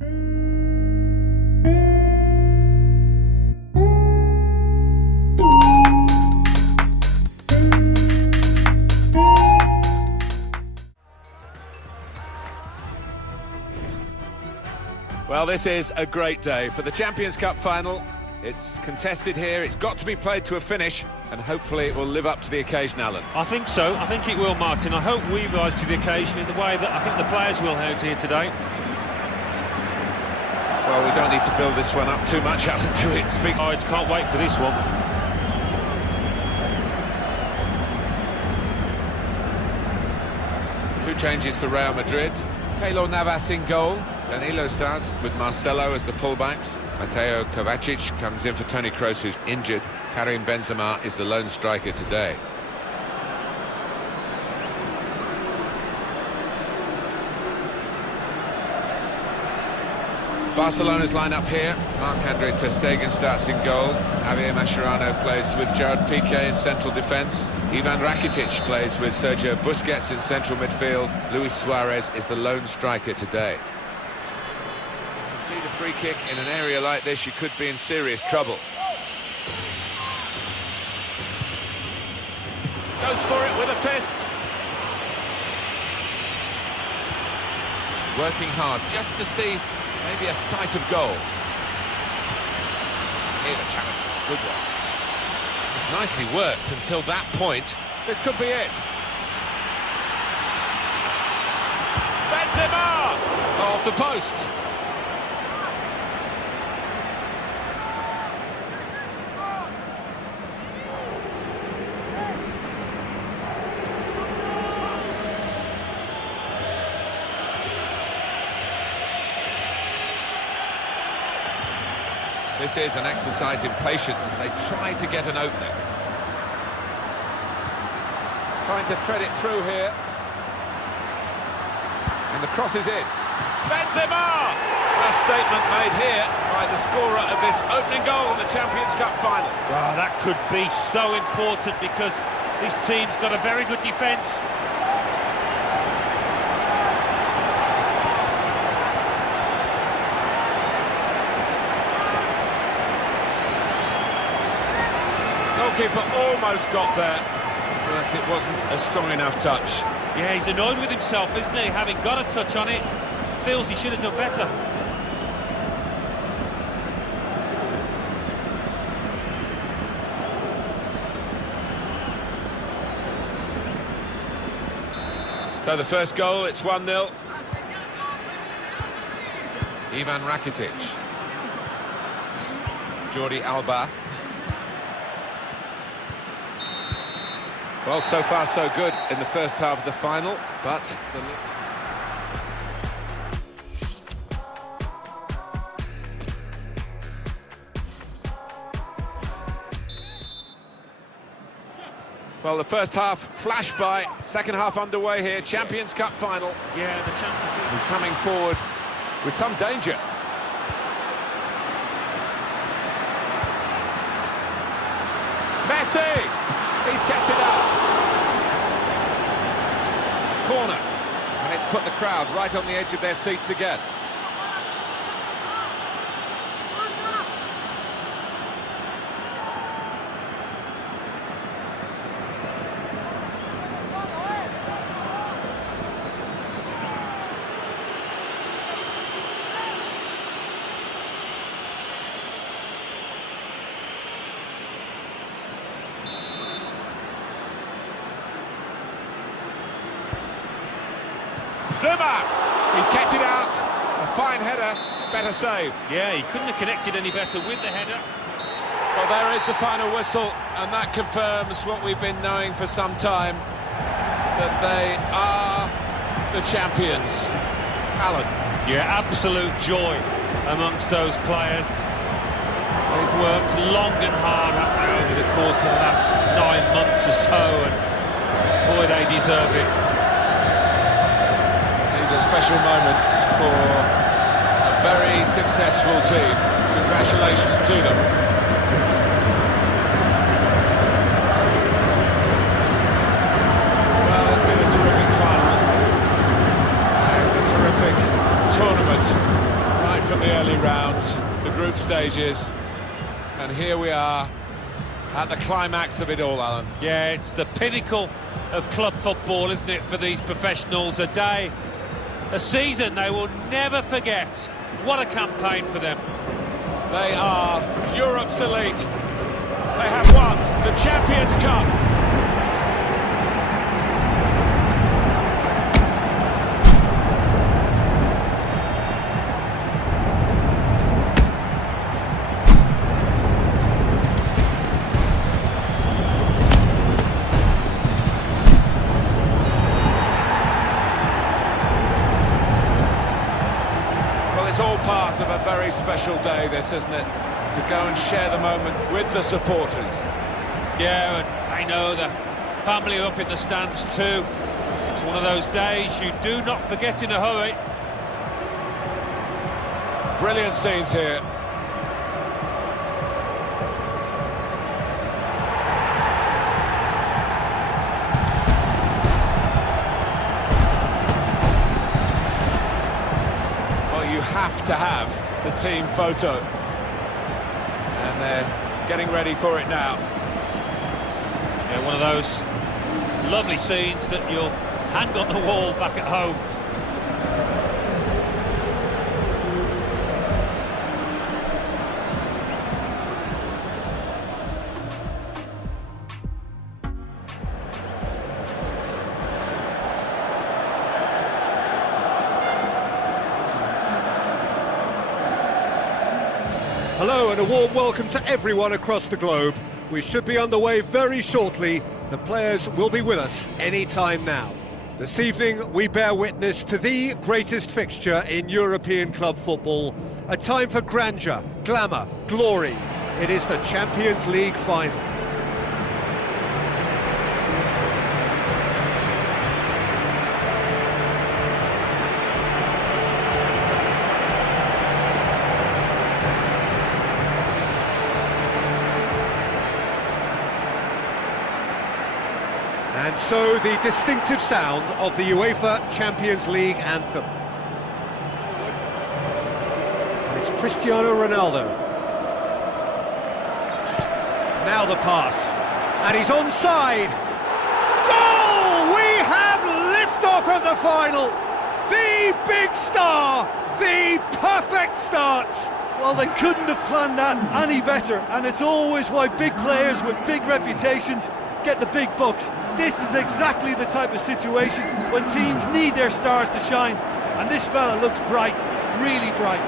Well, this is a great day for the Champions Cup final. It's contested here, it's got to be played to a finish, and hopefully it will live up to the occasion, Alan. I think so. I think it will, Martin. I hope we rise to the occasion in the way that I think the players will out here today. Well, we don't need to build this one up too much, Alan, do it? I can't wait for this one. Two changes for Real Madrid. Keylor Navas in goal. Danilo starts with Marcelo as the fullbacks. Mateo Kovacic comes in for Toni Kroos, who's injured. Karim Benzema is the lone striker today. Barcelona's line-up here. Marc-Andre ter Stegen starts in goal. Javier Mascherano plays with Gerard Piqué in central defence. Ivan Rakitic plays with Sergio Busquets in central midfield. Luis Suarez is the lone striker today. See the free kick in an area like this, you could be in serious trouble. Goes for it with a fist. Working hard just to see maybe a sight of goal. Here the challenge is a good one. It's nicely worked until that point. This could be it. Benzema! Off the post. This is an exercise in patience as they try to get an opening. Trying to thread it through here. And the cross is in. Benzema! A statement made here by the scorer of this opening goal in the Champions Cup final. Well, that could be so important because this team's got a very good defence. Goalkeeper almost got there, but it wasn't a strong enough touch. Yeah, he's annoyed with himself, isn't he? Having got a touch on it, feels he should have done better. So the first goal, it's 1-0. Ivan Rakitic. Jordi Alba. Well, so far so good in the first half of the final, but well, the first half flashed by, second half underway here, Champions Cup final. Yeah, the champion is coming forward with some danger. Messi! He's kept it out. Corner. And it's put the crowd right on the edge of their seats again. Zuma! He's kept it out. A fine header, better save. Yeah, he couldn't have connected any better with the header. Well, there is the final whistle, and that confirms what we've been knowing for some time, that they are the champions. Alan. Yeah, absolute joy amongst those players. They've worked long and hard over the course of the last 9 months or so, and boy, they deserve it. Special moments for a very successful team. Congratulations to them. Well, it's been a terrific final and a terrific tournament right won the early rounds, the group stages, and here we are at the climax of it all, Alan. Yeah, it's the pinnacle of club football, isn't it, for these professionals? A day, a season they will never forget. What a campaign for them. They are Europe's elite. They have won the Champions Cup. It's all part of a very special day, this, isn't it? To go and share the moment with the supporters. Yeah, and I know the family are up in the stands too. It's one of those days you do not forget in a hurry. Brilliant scenes here. You have to have the team photo, and they're getting ready for it now. Yeah, one of those lovely scenes that you'll hang on the wall back at home. Hello and a warm welcome to everyone across the globe. We should be underway very shortly. The players will be with us any time now. This evening we bear witness to the greatest fixture in European club football. A time for grandeur, glamour, glory. It is the Champions League final. And so the distinctive sound of the UEFA Champions League anthem. And it's Cristiano Ronaldo. Now the pass, and he's onside. Goal! We have liftoff at the final. The big star, the perfect start. Well, they couldn't have planned that any better, and it's always why big players with big reputations get the big bucks. This is exactly the type of situation when teams need their stars to shine, and this fella looks bright, really bright.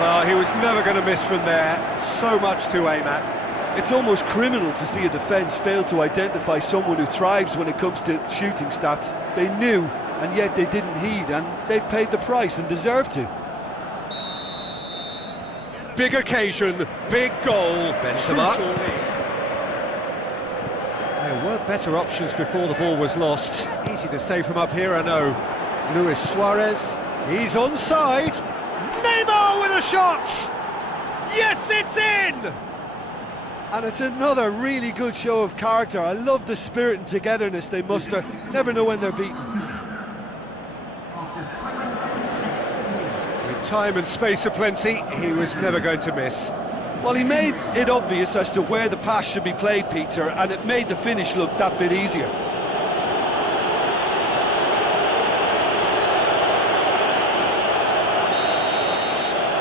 Well, he was never going to miss from there. So much to aim at. It's almost criminal to see a defence fail to identify someone who thrives when it comes to shooting stats. They knew, and yet they didn't heed, and they've paid the price and deserve to. Big occasion, big goal, crucial lead. There were better options before the ball was lost. Easy to say from up here, I know. Luis Suarez, he's onside. Neymar with a shot! Yes, it's in! And it's another really good show of character. I love the spirit and togetherness they muster. Never know when they're beaten. With time and space aplenty, he was never going to miss. Well, he made it obvious as to where the pass should be played, Peter, and it made the finish look that bit easier.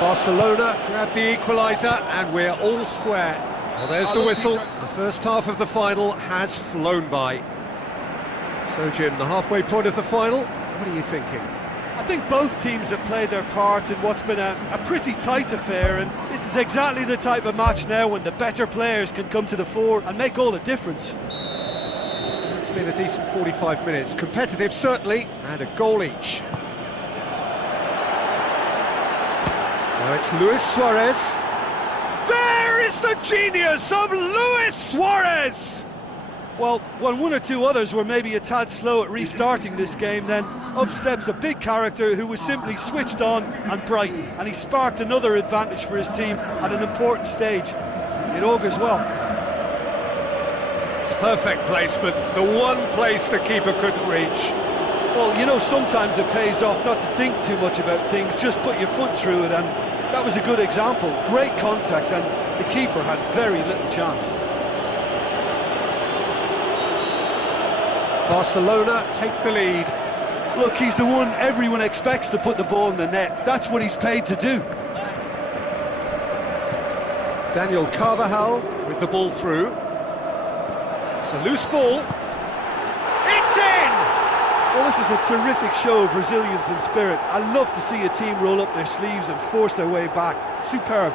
Barcelona grabbed the equaliser, and we're all square. Well, there's the whistle. The first half of the final has flown by. So, Jim, the halfway point of the final, what are you thinking? I think both teams have played their part in what's been a pretty tight affair, and this is exactly the type of match now when the better players can come to the fore and make all the difference. It's been a decent 45 minutes, competitive certainly, and a goal each. Now it's Luis Suarez. There is the genius of Luis Suarez! Well, when one or two others were maybe a tad slow at restarting this game, then up steps a big character who was simply switched on and bright, and he sparked another advantage for his team at an important stage. It augurs well. Perfect placement, the one place the keeper couldn't reach. Well, you know, sometimes it pays off not to think too much about things, just put your foot through it, and that was a good example. Great contact, and the keeper had very little chance. Barcelona take the lead. Look, he's the one everyone expects to put the ball in the net. That's what he's paid to do. Daniel Carvajal with the ball through. It's a loose ball. It's in! Well, this is a terrific show of resilience and spirit. I love to see a team roll up their sleeves and force their way back. Superb.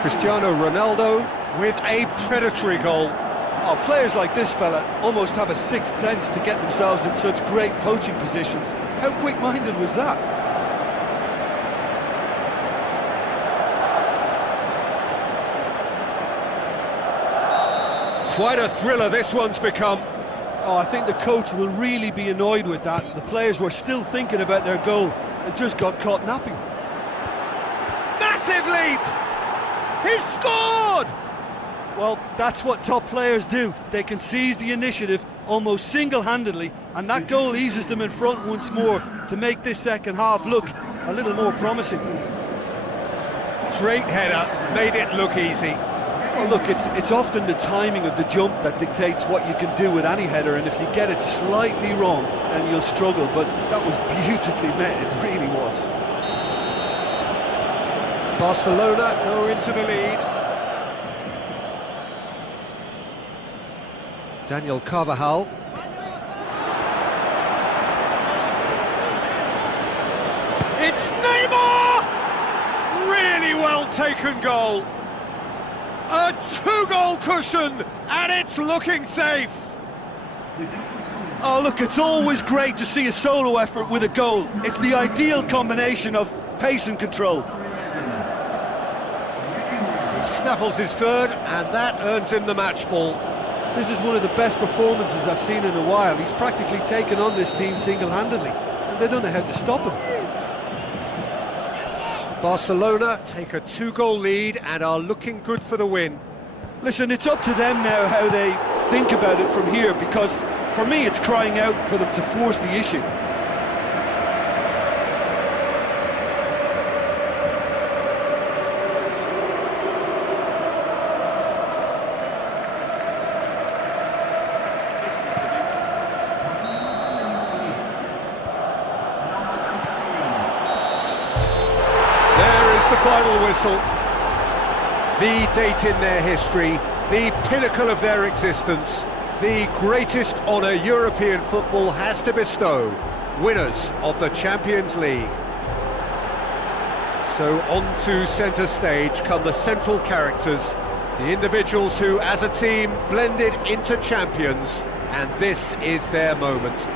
Cristiano Ronaldo with a predatory goal. Oh, players like this fella almost have a sixth sense to get themselves in such great poaching positions. How quick-minded was that? Quite a thriller this one's become. Oh, I think the coach will really be annoyed with that. The players were still thinking about their goal and just got caught napping. Massive leap! He's scored! Well, that's what top players do. They can seize the initiative almost single-handedly, and that goal eases them in front once more to make this second half look a little more promising. Great header, made it look easy. Well, look, it's often the timing of the jump that dictates what you can do with any header, and if you get it slightly wrong, then you'll struggle, but that was beautifully met, it really was. Barcelona go into the lead. Daniel Carvajal. It's Neymar! Really well taken goal. A two-goal cushion, and it's looking safe. Oh, look, it's always great to see a solo effort with a goal. It's the ideal combination of pace and control. He snaffles his third, and that earns him the match ball. This is one of the best performances I've seen in a while. He's practically taken on this team single-handedly, and they don't know how to stop him. Barcelona take a two-goal lead and are looking good for the win. Listen, it's up to them now how they think about it from here, because for me it's crying out for them to force the issue. The final whistle, the date in their history, the pinnacle of their existence, the greatest honour European football has to bestow, winners of the Champions League. So on to centre stage come the central characters, the individuals who as a team blended into champions, and this is their moment.